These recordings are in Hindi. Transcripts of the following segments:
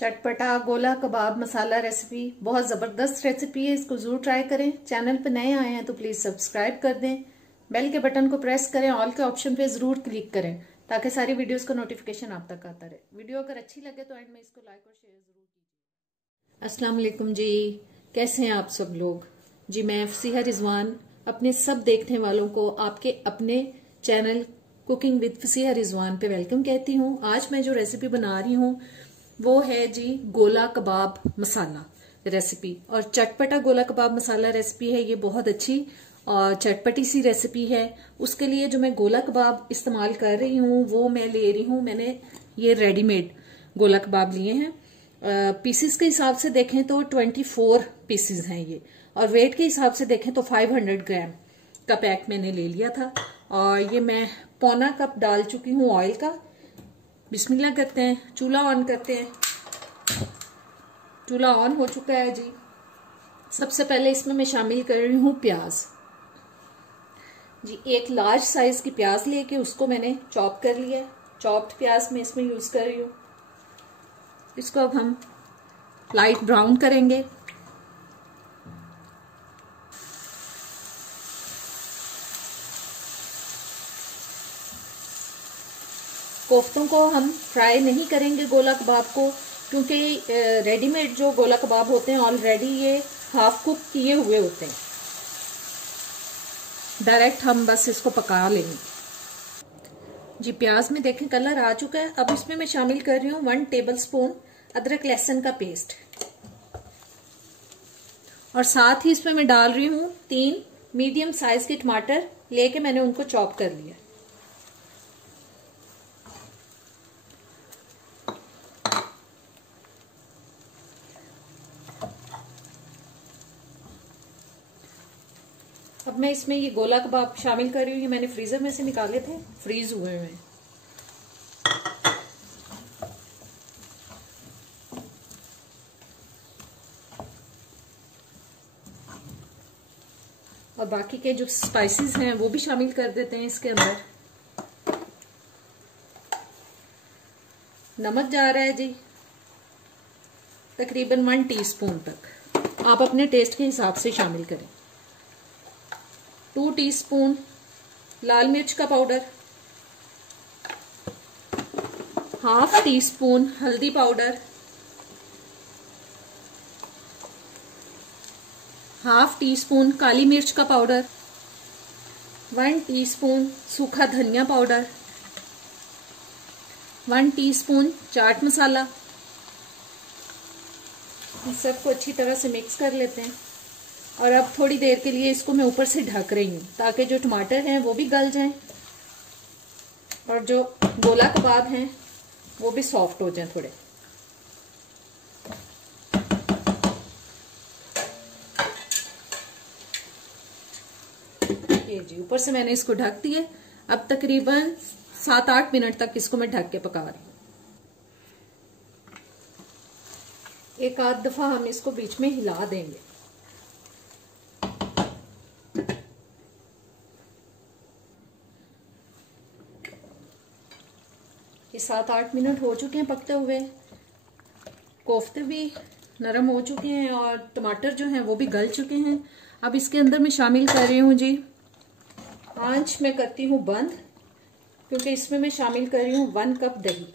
चटपटा गोला कबाब मसाला रेसिपी बहुत ज़बरदस्त रेसिपी है। इसको ज़रूर ट्राई करें। चैनल पर नए आए हैं तो प्लीज़ सब्सक्राइब कर दें। बेल के बटन को प्रेस करें, ऑल के ऑप्शन पे ज़रूर क्लिक करें ताकि सारी वीडियोस का नोटिफिकेशन आप तक आता रहे। वीडियो अगर अच्छी लगे तो एंड में इसको लाइक और शेयर ज़रूर कीजिए। अस्सलाम वालेकुम जी, कैसे हैं आप सब लोग जी। मैं फसीहा रिजवान अपने सब देखने वालों को आपके अपने चैनल कुकिंग विद फसीहा रिजवान पे वेलकम कहती हूँ। आज मैं जो रेसिपी बना रही हूँ वो है जी गोला कबाब मसाला रेसिपी, और चटपटा गोला कबाब मसाला रेसिपी है। ये बहुत अच्छी और चटपटी सी रेसिपी है। उसके लिए जो मैं गोला कबाब इस्तेमाल कर रही हूँ वो मैं ले रही हूँ, मैंने ये रेडीमेड गोला कबाब लिए हैं। पीसेस के हिसाब से देखें तो 24 पीसेस हैं ये, और वेट के हिसाब से देखें तो 500 ग्राम का पैक मैंने ले लिया था। और ये मैं पौना कप डाल चुकी हूँ ऑयल का। बिस्मिल्लाह करते हैं, चूल्हा ऑन करते हैं। चूल्हा ऑन हो चुका है जी। सबसे पहले इसमें मैं शामिल कर रही हूँ प्याज जी। एक लार्ज साइज की प्याज लेके उसको मैंने चॉप कर लिया। चॉप्ड प्याज मैं इसमें यूज कर रही हूँ। इसको अब हम लाइट ब्राउन करेंगे। कोफ्तों को हम फ्राई नहीं करेंगे गोला कबाब को, क्योंकि रेडीमेड जो गोला कबाब होते हैं ऑलरेडी ये हाफ कुक किए हुए होते हैं। डायरेक्ट हम बस इसको पका लेंगे जी। प्याज में देखें कलर आ चुका है। अब इसमें मैं शामिल कर रही हूँ 1 टेबलस्पून अदरक लहसुन का पेस्ट, और साथ ही इसमें मैं डाल रही हूँ 3 मीडियम साइज के टमाटर लेके मैंने उनको चॉप कर लिया। अब मैं इसमें ये गोला कबाब शामिल कर रही हूँ। ये मैंने फ्रीजर में से निकाले थे, फ्रीज हुए हैं। और बाकी के जो स्पाइसेस हैं वो भी शामिल कर देते हैं इसके अंदर। नमक जा रहा है जी तकरीबन 1 टीस्पून तक, आप अपने टेस्ट के हिसाब से शामिल करें। 2 टीस्पून लाल मिर्च का पाउडर, ½ टीस्पून हल्दी पाउडर, ½ टीस्पून काली मिर्च का पाउडर, 1 टीस्पून सूखा धनिया पाउडर, 1 टीस्पून चाट मसाला। इन सबको अच्छी तरह से मिक्स कर लेते हैं। और अब थोड़ी देर के लिए इसको मैं ऊपर से ढक रही हूँ ताकि जो टमाटर हैं वो भी गल जाएं और जो गोला कबाब हैं वो भी सॉफ्ट हो जाएं थोड़े। ये जी ऊपर से मैंने इसको ढक दिए। अब तकरीबन 7-8 मिनट तक इसको मैं ढक के पका रही हूँ। एक आध दफा हम इसको बीच में हिला देंगे। ये 7-8 मिनट हो चुके हैं पकते हुए। कोफ्ते भी नरम हो चुके हैं और टमाटर जो हैं वो भी गल चुके हैं। अब इसके अंदर मैं शामिल कर रही हूँ जी, आंच मैं करती हूँ बंद, क्योंकि इसमें मैं शामिल कर रही हूँ 1 कप दही।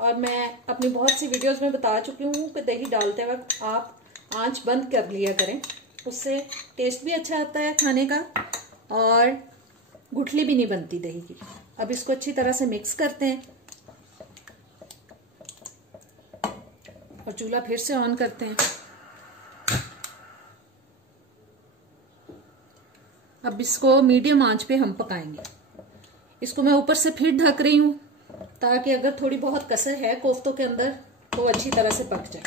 और मैं अपनी बहुत सी वीडियोस में बता चुकी हूँ कि दही डालते वक्त आप आंच बंद कर लिया करें, उससे टेस्ट भी अच्छा आता है खाने का और गुठली भी नहीं बनती दही की। अब इसको अच्छी तरह से मिक्स करते हैं और चूल्हा फिर से ऑन करते हैं। अब इसको मीडियम आंच पे हम पकाएंगे। इसको मैं ऊपर से फिर ढक रही हूँ ताकि अगर थोड़ी बहुत कसर है कोफ्तों के अंदर तो अच्छी तरह से पक जाए।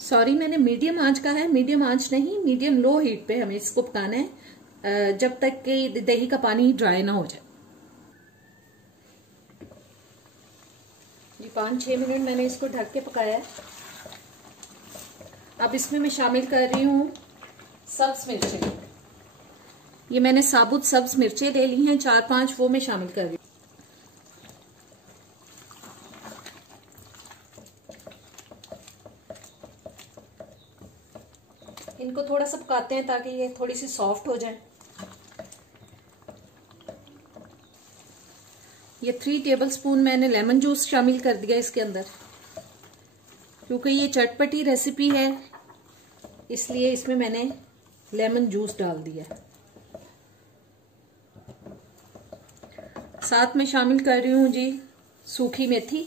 सॉरी, मैंने मीडियम आंच का है, मीडियम आंच नहीं, मीडियम लो हीट पे हमें इसको पकाना है जब तक कि दही का पानी ड्राई ना हो जाए। ये 5-6 मिनट मैंने इसको ढक के पकाया है। अब इसमें मैं शामिल कर रही हूँ सब्ज मिर्चें। ये मैंने साबुत सब्ज मिर्चें ले ली हैं 4-5, वो मैं शामिल कर रही हूँ। पकाते हैं ताकि ये थोड़ी सी सॉफ्ट हो जाए। ये 3 टेबलस्पून मैंने लेमन जूस शामिल कर दिया इसके अंदर, क्योंकि ये चटपटी रेसिपी है इसलिए इसमें मैंने लेमन जूस डाल दिया। साथ में शामिल कर रही हूं जी सूखी मेथी।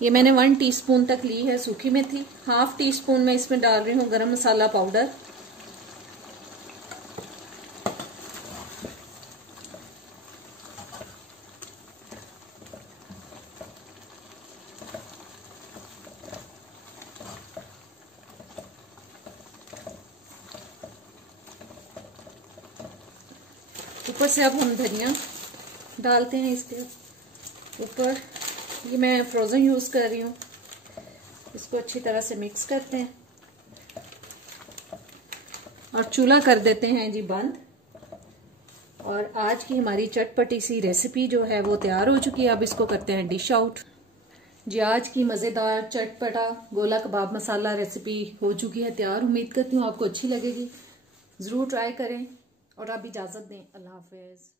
ये मैंने 1 टीस्पून तक ली है सूखी मेथी। 1/2 टीस्पून मैं इसमें डाल रही हूँ गरम मसाला पाउडर। ऊपर से अब हम धनिया डालते हैं इसके ऊपर। ये मैं फ्रोज़न यूज़ कर रही हूँ। इसको अच्छी तरह से मिक्स करते हैं और चूल्हा कर देते हैं जी बंद। और आज की हमारी चटपटी सी रेसिपी जो है वो तैयार हो चुकी है। अब इसको करते हैं डिश आउट। जी आज की मज़ेदार चटपटा गोला कबाब मसाला रेसिपी हो चुकी है तैयार। उम्मीद करती हूँ आपको अच्छी लगेगी। ज़रूर ट्राई करें और आप इजाज़त दें। अल्लाह हाफ़िज़।